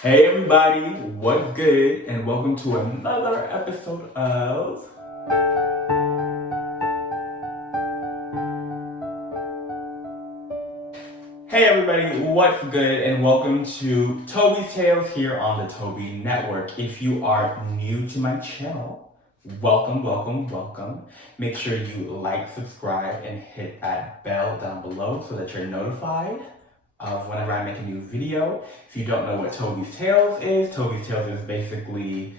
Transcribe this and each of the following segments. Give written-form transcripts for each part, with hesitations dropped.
Hey everybody, what's good? And welcome to another episode of Hey everybody, what's good? And welcome to Toby's Tales here on the Toby Network. If you are new to my channel, welcome. Make sure you like, subscribe, and hit that bell down below so that you're notified of whenever I make a new video. If you don't know what Toby's Tales is basically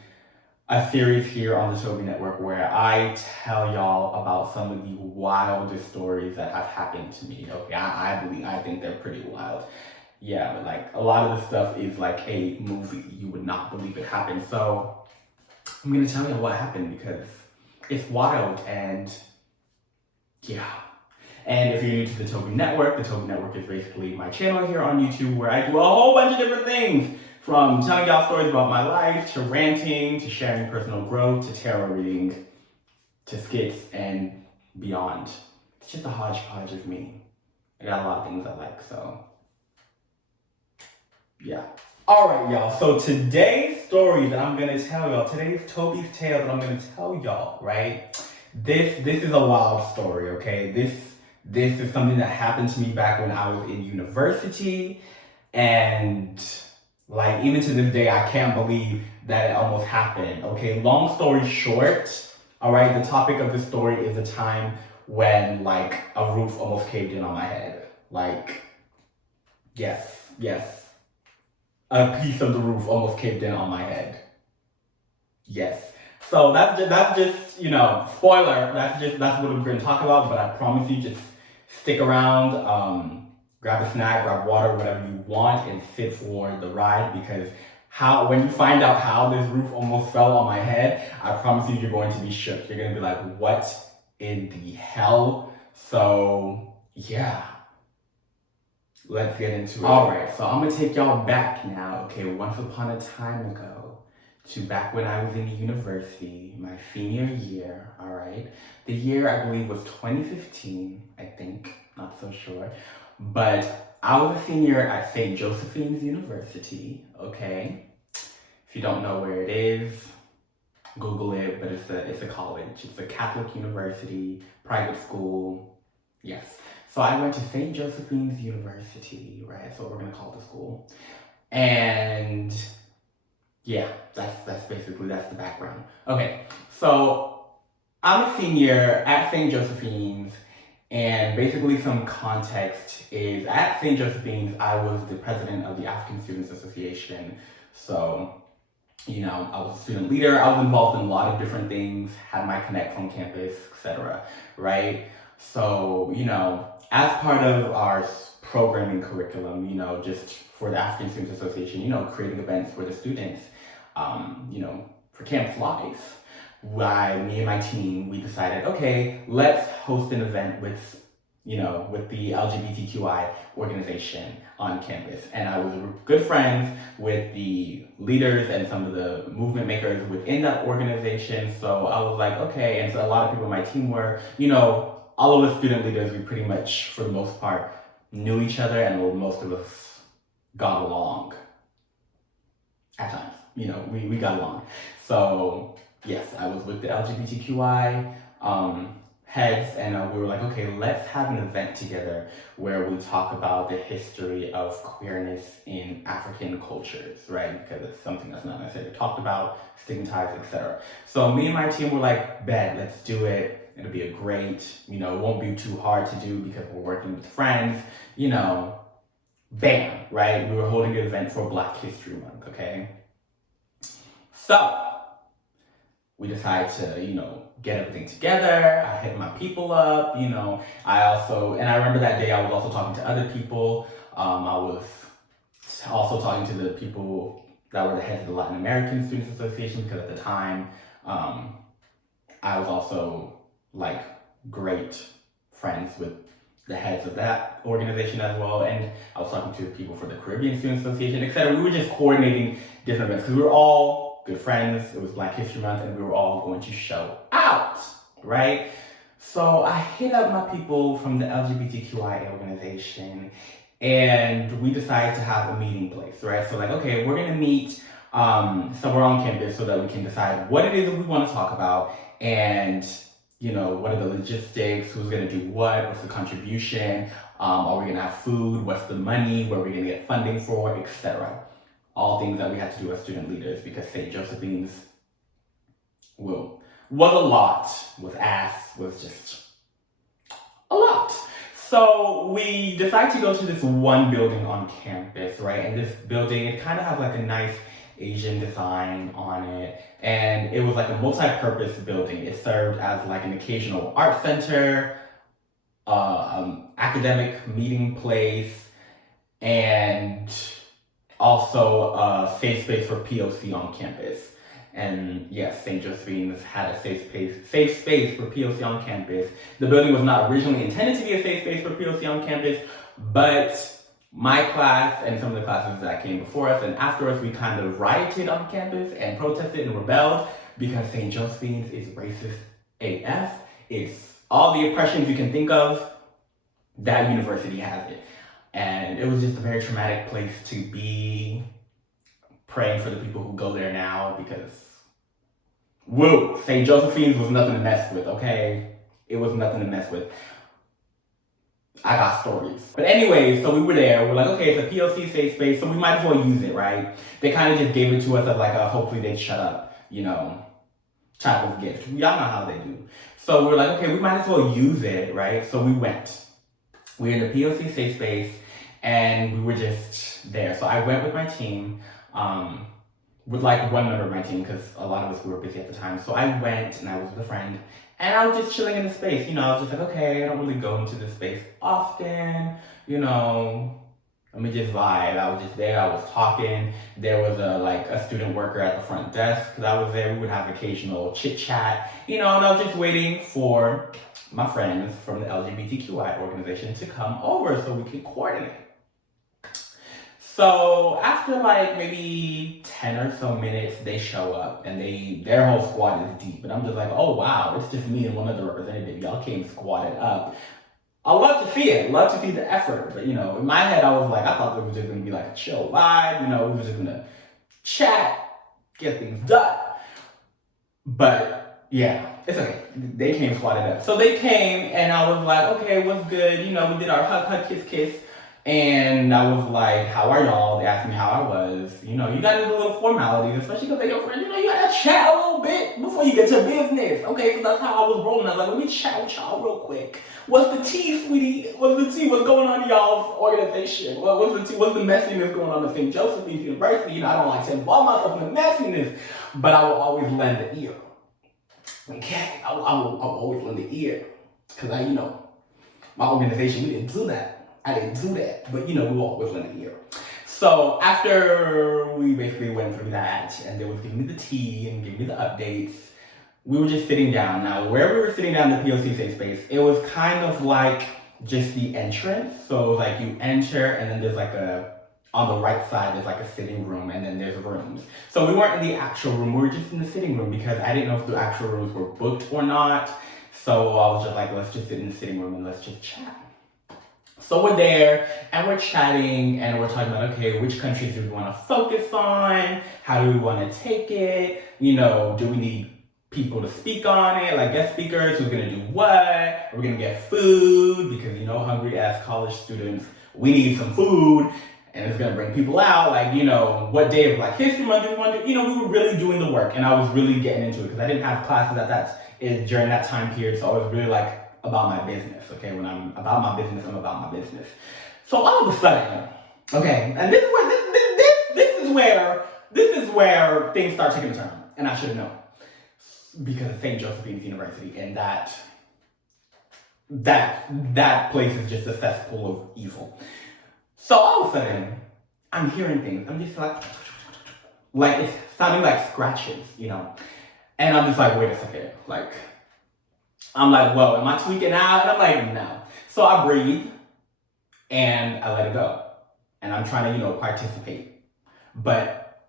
a series here on the Toby Network where I tell y'all about some of the wildest stories that have happened to me. Okay, I think they're pretty wild. Yeah, but like a lot of the stuff is like a movie. You would not believe it happened. So I'm gonna tell you what happened because it's wild and yeah. And if you're new to the Toby Network is basically my channel here on YouTube where I do a whole bunch of different things. From telling y'all stories about my life, to ranting, to sharing personal growth, to tarot reading, to skits, and beyond. It's just a hodgepodge of me. I got a lot of things I like, so yeah. Alright, y'all, so today's story that I'm gonna tell y'all, today's Toby's Tale that I'm gonna tell y'all, right? This is a wild story, okay? This is something that happened to me back when I was in university, and like, even to this day, I can't believe that it almost happened. Okay, long story short, all right, the topic of the story is a time when, like, a roof almost caved in on my head. Like, yes, a piece of the roof almost caved in on my head. Yes. So that's just spoiler. That's what we're going to talk about. But I promise you, just stick around. Grab a snack, grab water, whatever you want, and sit for the ride because when you find out how this roof almost fell on my head, I promise you, you're going to be shook. You're going to be like, what in the hell? So, yeah. Let's get into it. All right, so I'm going to take y'all back now, okay, once upon a time ago, to back when I was in university, my senior year, all right? The year, I believe, was 2015, I think, not so sure. But I was a senior at St. Josephine's University, okay? If you don't know where it is, Google it, but it's a college. It's a Catholic university, private school, yes. So I went to St. Josephine's University, right? That's what we're gonna call the school. And yeah, that's basically, that's the background. Okay, so I'm a senior at St. Josephine's. And basically some context is, at St. Josephine's, I was the president of the African Students Association. So, I was a student leader. I was involved in a lot of different things, had my connects on campus, etc. Right? So, as part of our programming curriculum, just for the African Students Association, creating events for the students, for campus life. Me and my team, we decided, okay, let's host an event with the LGBTQI organization on campus. And I was good friends with the leaders and some of the movement makers within that organization. So I was like, okay. And so a lot of people on my team were, all of the student leaders, we pretty much, for the most part, knew each other, and most of us got along at times. We got along. So yes, I was with the LGBTQI heads, and we were like, okay, let's have an event together where we talk about the history of queerness in African cultures, right? Because it's something that's not necessarily talked about, stigmatized, etc. So me and my team were like, bet, let's do it. It'll be a great, it won't be too hard to do because we're working with friends, bam, right? We were holding an event for Black History Month, okay? So we decided to, get everything together. I hit my people up, I remember that day I was also talking to other people. I was also talking to the people that were the heads of the Latin American Students Association, because at the time, I was also like great friends with the heads of that organization as well. And I was talking to people for the Caribbean Students Association, etc. We were just coordinating different events because we were all good friends. It was Black History Month and we were all going to show out, right? So I hit up my people from the LGBTQI organization, And we decided to have a meeting place, right? So like, okay, we're gonna meet somewhere on campus so that we can decide what it is that we want to talk about, and what are the logistics, who's gonna do what, what's the contribution, are we gonna have food, what's the money, where are we gonna get funding for, etc. All things that we had to do as student leaders, because St. Josephine's was a lot, was just a lot. So we decided to go to this one building on campus, right? And this building, it kind of has like a nice Asian design on it. And it was like a multi-purpose building. It served as like an occasional art center, academic meeting place, and also a safe space for POC on campus. And yes, St. Josephine's had a safe space for POC on campus. The building was not originally intended to be a safe space for POC on campus, but my class and some of the classes that came before us and after us, we kind of rioted on campus and protested and rebelled because St. Josephine's is racist AF. It's all the oppressions you can think of, that university has it. And it was just a very traumatic place to be. Praying for the people who go there now, because St. Josephine's was nothing to mess with, okay? It was nothing to mess with. I got stories. But anyways, so we were there. We're like, okay, it's a POC safe space, so we might as well use it, right? They kind of just gave it to us as like a hopefully they'd shut up, type of gift. Y'all know how they do. So we're like, okay, we might as well use it, right? So we went. We're in the POC safe space, and we were just there. So I went with my team. With like one member of my team, because a lot of us were busy at the time. So I went and I was with a friend, and I was just chilling in the space. I was just like, okay, I don't really go into this space often, let me just vibe. I was just there, I was talking. There was a student worker at the front desk that was there. We would have occasional chit chat, and I was just waiting for my friends from the LGBTQI organization to come over so we could coordinate. So after like maybe 10 or so minutes, they show up and their whole squad is deep. And I'm just like, oh wow, it's just me and one other representative. Y'all came squatted up. I love to see it, love to see the effort. But in my head, I was like, I thought it was just gonna be like a chill vibe. We were just gonna chat, get things done. But yeah, it's okay. They came squatted up. So they came and I was like, okay, what's good? We did our hug, kiss. And I was like, how are y'all? They asked me how I was. You gotta do the little formalities, especially because they're your friends. You gotta chat a little bit before you get to business. Okay, so that's how I was rolling. I was like, let me chat with y'all real quick. What's the tea, sweetie? What's the tea? What's going on in y'all's organization? What's the tea? What's the messiness going on at St. Josephine's University? I don't like to involve myself in the messiness, but I will always lend the ear. Okay, I will always lend the ear. Because my organization, we didn't do that. I didn't do that, but we will always lend an ear. So after we basically went through that, and they was giving me the tea and giving me the updates, we were just sitting down. Now, where we were sitting down in the POC safe space, it was kind of like just the entrance. So it was like you enter, and then there's like on the right side, there's like a sitting room, and then there's rooms. So we weren't in the actual room, we were just in the sitting room because I didn't know if the actual rooms were booked or not. So I was just like, let's just sit in the sitting room and let's just chat. So we're there and we're chatting and we're talking about, okay, which countries do we want to focus on? How do we want to take it? Do we need people to speak on it? Like guest speakers, who's going to do what? We're going to get food because, hungry ass college students, we need some food and it's going to bring people out. Like, what day of Black History Month do we want to do? We were really doing the work and I was really getting into it because I didn't have classes during that time period. So I was really like, about my business, okay? When I'm about my business, I'm about my business. So all of a sudden, okay, and this is where things start taking a turn, and I should know because of St. Josephine's University, and that place is just a cesspool of evil. So all of a sudden, I'm hearing things. I'm just like it's sounding like scratches, and I'm just like, wait a second, I'm like, whoa, am I tweaking out? And I'm like, no. So I breathe and I let it go. And I'm trying to, participate. But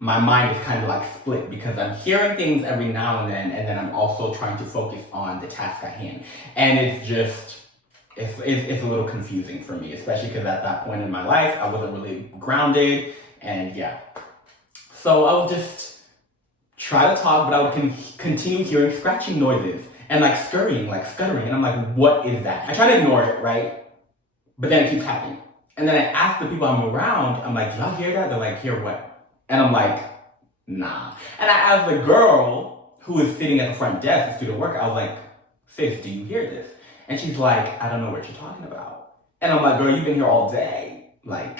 my mind is kind of like split because I'm hearing things every now and then I'm also trying to focus on the task at hand. And it's just it's a little confusing for me, especially because at that point in my life, I wasn't really grounded, and yeah. So I would just try to talk, but I would continue hearing scratching noises and like scurrying, like stuttering, and I'm like, what is that? I try to ignore it, right? But then it keeps happening. And then I ask the people I'm around, I'm like, y'all hear that? They're like, hear what? And I'm like, nah. And I asked the girl who was sitting at the front desk, the student worker, I was like, sis, do you hear this? And she's like, I don't know what you're talking about. And I'm like, girl, you've been here all day. Like,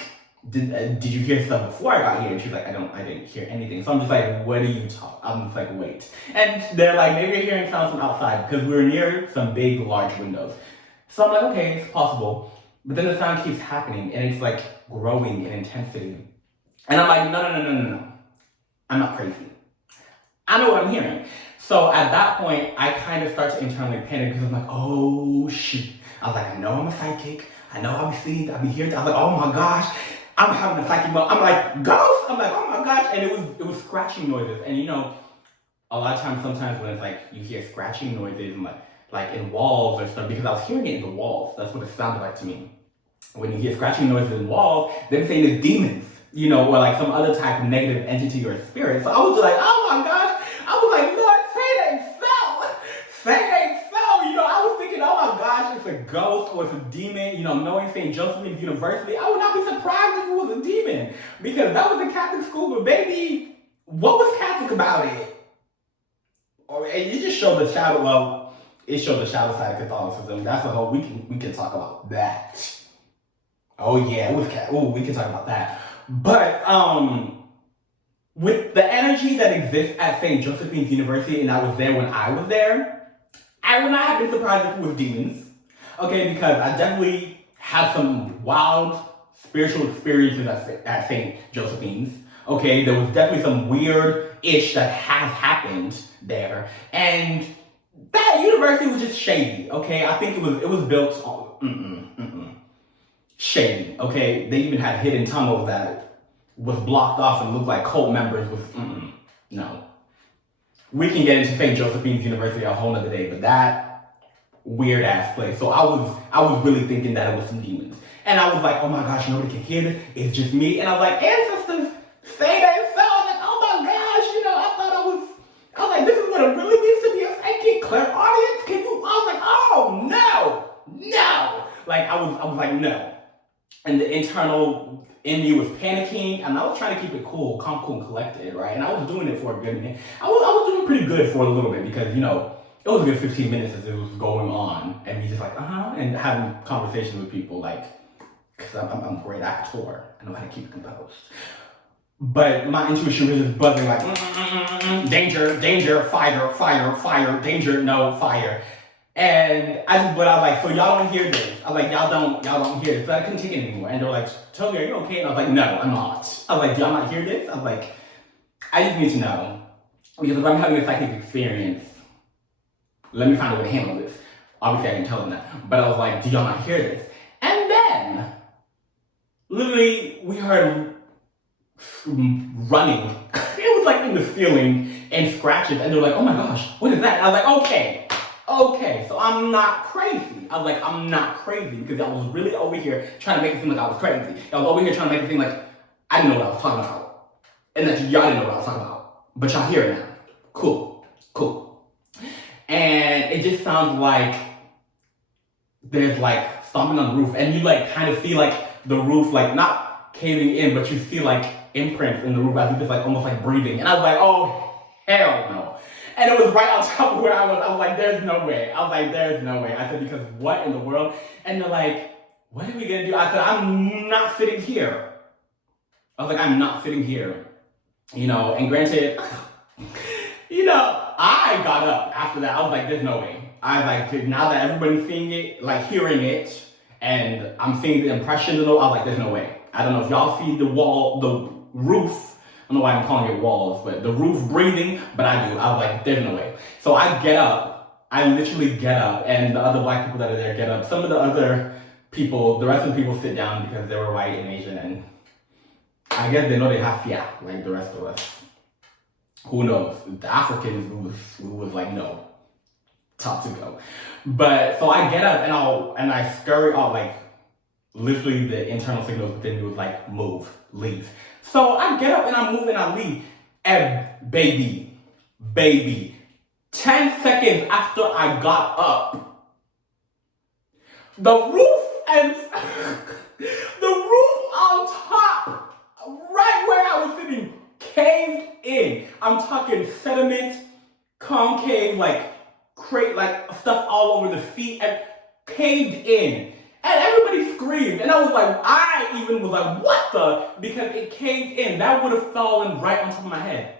did you hear stuff before I got here? And she's like, I didn't hear anything. So I'm just like, what are you talking? I'm just like, wait. And they're like, maybe you're hearing sounds from outside because we were near some big, large windows. So I'm like, okay, it's possible. But then the sound keeps happening and it's like growing in intensity. And I'm like, no. I'm not crazy. I know what I'm hearing. So at that point, I kind of start to internally panic because I'm like, oh shoot. I was like, I know I'm a psychic. I know I'll be seeing, I'll be hearing. I was like, oh my gosh, I'm having a psychic moment. I'm like, ghost. I'm like, oh my gosh. And it was scratching noises. And you know, a lot of times, sometimes when it's like, you hear scratching noises and like in walls or stuff, because I was hearing it in the walls. That's what it sounded like to me. When you hear scratching noises in walls, they're saying it's demons, you know, or like some other type of negative entity or spirit. So I was like, oh my gosh. I was like, Lord, say it ain't so. Say it ain't so. You know, I was thinking, oh my gosh, it's a ghost or it's a demon. You know, knowing St. Joseph's University, I would not be surprised if it was a demon. Because that was a Catholic school, but baby, what was Catholic about it? Or it just showed the shadow, well, it showed the shadow side of Catholicism. That's a whole, we can talk about that. Oh yeah, it was we can talk about that. But with the energy that exists at St. Joseph's University, and I was there when I was there, I would not have been surprised if it was demons. Okay, because I definitely had some wild spiritual experiences at St. Joseph's. Okay, there was definitely some weird-ish that has happened there, and that university was just shady. Okay, I think it was built on shady. Okay, they even had hidden tunnels that was blocked off and looked like cult members with no. We can get into St. Joseph's University a whole nother day, but that weird ass place. So I was really thinking that it was some demons. And I was like, oh my gosh, nobody can hear this. It's just me. And I was like, ancestors, say that it felt like, oh my gosh, you know, I was like, this is what it really means to be a psychic clairaudience. Can you? I was like, oh no. Like I was like, no. And the internal in me was panicking, and I was trying to keep it cool, calm, cool, and collected, right? And I was doing it for a good minute. I was doing pretty good for a little bit because, you know, it was a good 15 minutes as it was going on, and me just like, and having conversations with people, like, because I'm a great actor. I know how to keep it composed. But my intuition was just buzzing like, danger, fire, danger, no, fire. And I was like, so y'all don't hear this. I was like, y'all don't hear this. So I couldn't take it anymore. And they were like, Toby, are you okay? And I was like, no, I'm not. I was like, do y'all not hear this? I was like, I just need to know. Because if I'm having a psychic experience, let me find a way to handle this. Obviously, I didn't tell them that. But I was like, do y'all not hear this? And then, literally, we heard running. It was like in the ceiling and scratches. And they were like, oh my gosh, what is that? And I was like, okay, so I'm not crazy. I was like, I'm not crazy because I was really over here trying to make it seem like I was crazy. I was over here trying to make it seem like I didn't know what I was talking about. And that y'all didn't know what I was talking about. But y'all hear it now. Cool. And it just sounds like there's like stomping on the roof. And you like kind of see like the roof like not caving in, but you see like imprints in the roof as if it's like almost like breathing. And I was like, oh, hell no. And it was right on top of where I was. I was like, there's no way. I said, because what in the world? And they're like, what are we going to do? I said, I'm not sitting here. I was like, I'm not sitting here. You know, and granted, you know, I got up after that. I was like, there's no way. I was like, now that everybody's seeing it, like hearing it, and I'm seeing the impressions and all, I was like, there's no way. I don't know if y'all see the wall, the roof. I don't know why I'm calling it walls, but the roof breathing, but I do. I was like, there's no way. So I get up. I literally get up, and the other black people that are there get up. Some of the other people, the rest of the people sit down because they were white and Asian, and I guess they know they have fear, like the rest of us. Who knows? The Africans who was like, no. top to go. But so I get up and I scurry out, like literally the internal signal within me was like, move, leave. So I get up and I move and I leave. And baby, 10 seconds after I got up, the roof and the roof on top, right where I was sitting, caved in. I'm talking sediment, concave, like crate, like stuff all over the feet, and caved in. And everybody screamed, and I even was like, what the? Because it caved in. That would have fallen right on top of my head.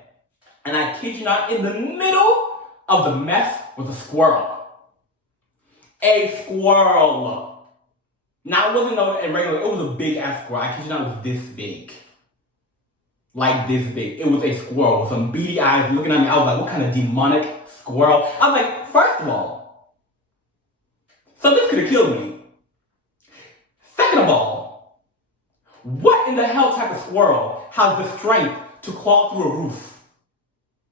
And I kid you not, in the middle of the mess was a squirrel. A squirrel. Now, it wasn't a regular, it was a big ass squirrel. I kid you not, it was this big. Like this big. It was a squirrel with some beady eyes looking at me. I was like, what kind of demonic squirrel? I was like, first of all, so this could have killed me. Second of all, what in the hell type of squirrel has the strength to claw through a roof?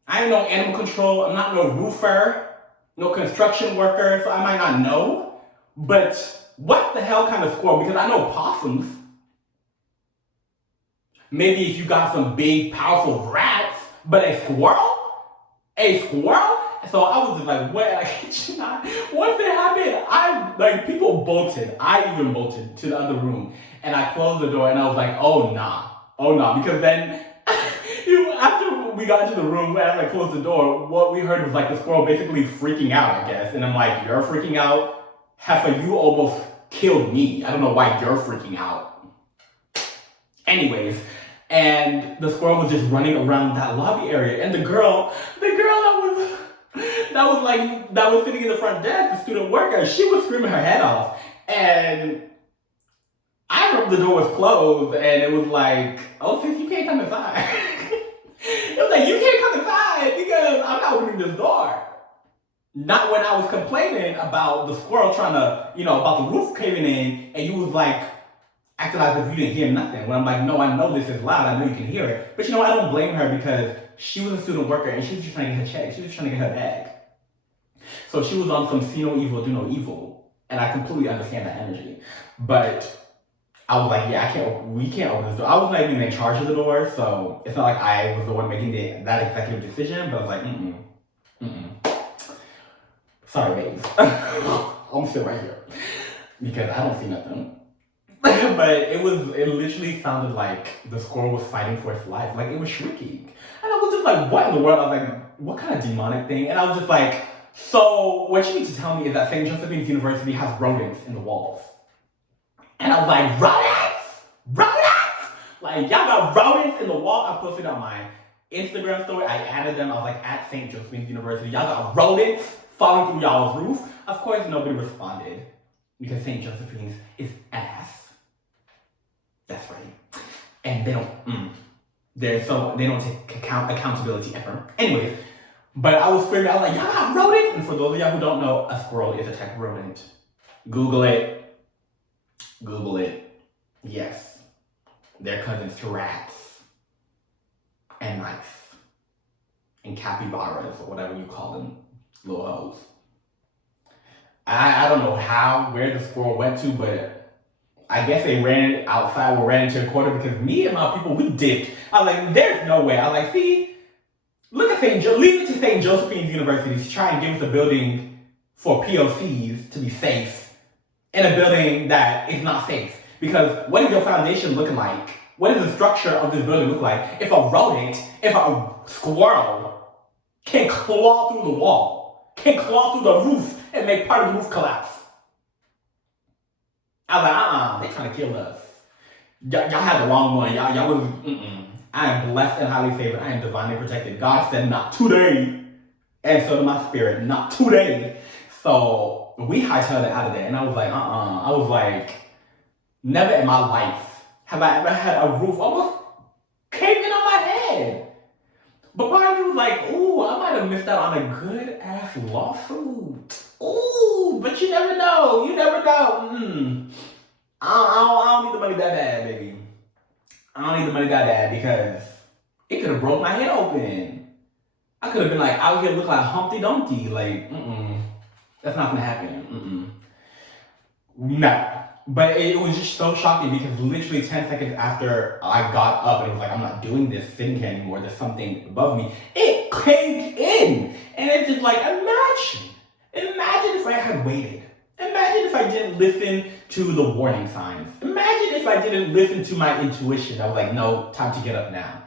I ain't no animal control. I'm not no roofer, no construction worker, so I might not know. But what the hell kind of squirrel? Because I know possums. Maybe if you got some big, powerful rats, but a squirrel? A squirrel? So I was just like, what? I kid you not. Once it happened, people bolted. I even bolted to the other room. And I closed the door and I was like, oh nah. Because then, after we got into the room and I closed the door, what we heard was like the squirrel basically freaking out, I guess. And I'm like, you're freaking out? Heifer, you almost killed me. I don't know why you're freaking out. Anyways, and the squirrel was just running around that lobby area. And the girl that was sitting in the front desk, the student worker, she was screaming her head off. And I remember the door was closed and it was like, oh, sis, you can't come inside. It was like, you can't come inside because I'm not opening this door. Not when I was complaining about the squirrel trying to, about the roof caving in, and you was like, acting as if you didn't hear nothing. When I'm like, no, I know this is loud, I know you can hear it. But I don't blame her because she was a student worker and she was just trying to get her check. She was just trying to get her bag. So she was on some see no evil, do no evil. And I completely understand that energy. But I was like, yeah, we can't open this door. I was not even in charge of the door, so it's not like I was the one making that executive decision, but I was like, sorry, babes. I'm still right here. Because I don't see nothing. But it literally sounded like the squirrel was fighting for its life. Like, it was shrieking. And I was just like, what in the world? I was like, what kind of demonic thing? And I was just like, so what you need to tell me is that St. Joseph's University has rodents in the walls. And I was like, rodents? Like, y'all got rodents in the wall? I posted on my Instagram story. I added them. I was like, at St. Joseph's University. Y'all got rodents falling through y'all's roof? Of course, nobody responded. Because St. Joseph's is ass. That's right. And they don't take accountability ever. Anyways, but I was screaming, I was like, y'all got rodents? And for those of y'all who don't know, a squirrel is a type of rodent. Google it. Yes. They're cousins to rats. And mice. And capybaras, or whatever you call them. Little hoes. I don't know where the squirrel went to, but I guess they ran outside or ran into a quarter because me and my people, we dipped. I was like, there's no way. I was like, see, look at leave it to St. Joseph's University to try and give us a building for POCs to be safe in a building that is not safe. Because what is your foundation looking like? What does the structure of this building look like? If a squirrel can claw through the wall, can claw through the roof and make part of the roof collapse. I was like, they trying to kill us. Y'all had the wrong one. Y'all was, I am blessed and highly favored. I am divinely protected. God said, not today. And so did my spirit, not today. So we hightailed it out of there. And I was like, I was like, never in my life have I ever had a roof almost caving in on my head. But part of me was like, ooh, I might have missed out on a good ass lawsuit. Ooh, but you never know. I don't need the money that bad, baby. I don't need the money that bad because it could have broke my head open. I could have been like out here looking like Humpty Dumpty. Like, That's not gonna happen. No. But it was just so shocking because literally 10 seconds after I got up and it was like, I'm not doing this sitting here anymore, there's something above me, it caved in. And it's just like, imagine if I had waited. Imagine if I didn't listen to the warning signs. Imagine if I didn't listen to my intuition. I was like, no, time to get up now.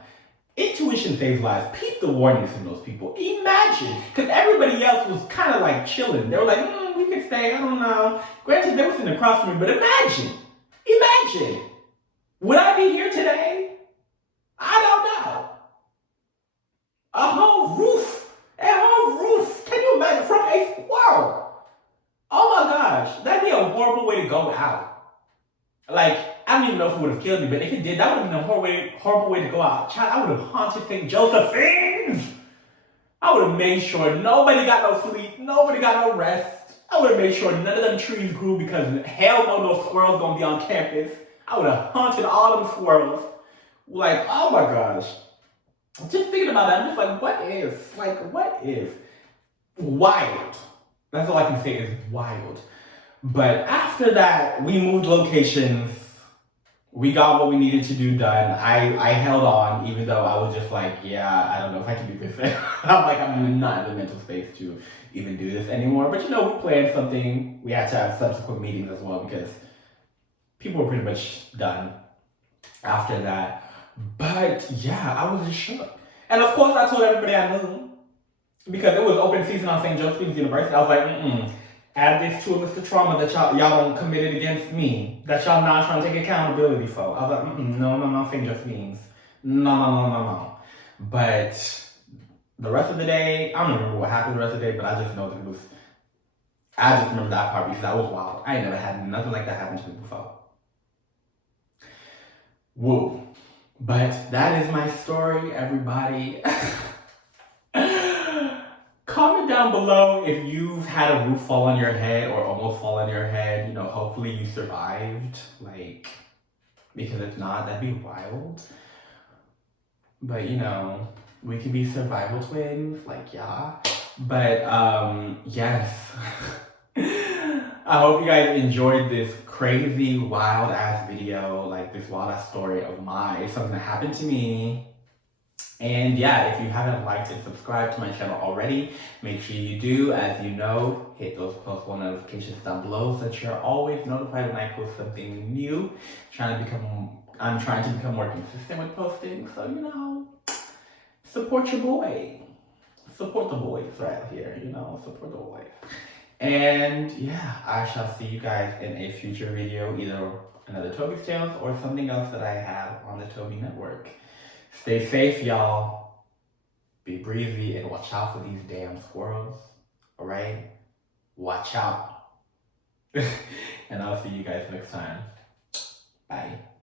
Intuition saves lives. Peep the warnings from those people. Imagine, because everybody else was kind of like chilling. They were like, we can stay, I don't know. Granted, they were sitting across from me, but imagine. Would I be here today? I don't know. A whole roof. Can you imagine? From a squirrel. Oh my gosh, that'd be a horrible way to go out. Like, I don't even know if it would have killed me, but if it did, that would have been a horrible way to go out. Child, I would have haunted St. Josephine. I would have made sure nobody got no sleep, nobody got no rest. I would have made sure none of them trees grew because hell no squirrels gonna be on campus. I would have haunted all them squirrels. Like, oh my gosh. Just thinking about that, I'm just like, what if? What if? Wild. That's all I can say is wild. But after that, we moved locations. We got what we needed to do done. I held on, even though I was just like, yeah, I don't know if I can do this. I'm not in the mental space to even do this anymore. But we planned something. We had to have subsequent meetings as well because people were pretty much done after that. But yeah, I was just shook. And of course, I told everybody I knew because it was open season on St. Joseph's University. I was like, add this to a list of trauma that y'all don't committed against me, that y'all not trying to take accountability for. I was like, no, St. Joseph's. No. But the rest of the day, I don't remember what happened the rest of the day, but I just know that I just remember that part because that was wild. I ain't never had nothing like that happen to me before. Woo. But that is my story, everybody. Comment down below if you've had a roof fall on your head or almost fall on your head. Hopefully you survived. Because if not, that'd be wild. But we could be survival twins. Yeah. But yes. I hope you guys enjoyed this crazy, wild ass video. This wild ass story of something that happened to me. And yeah, if you haven't liked and subscribed to my channel already, make sure you do. As you know, hit those post notifications down below so that you're always notified when I post something new. I'm trying to become more consistent with posting. So, support your boy. Support the boys right here, support the boys. And yeah, I shall see you guys in a future video, either another Toby's Tales or something else that I have on the Toby Network. Stay safe, y'all. Be breezy and watch out for these damn squirrels. All right? Watch out. And I'll see you guys next time. Bye.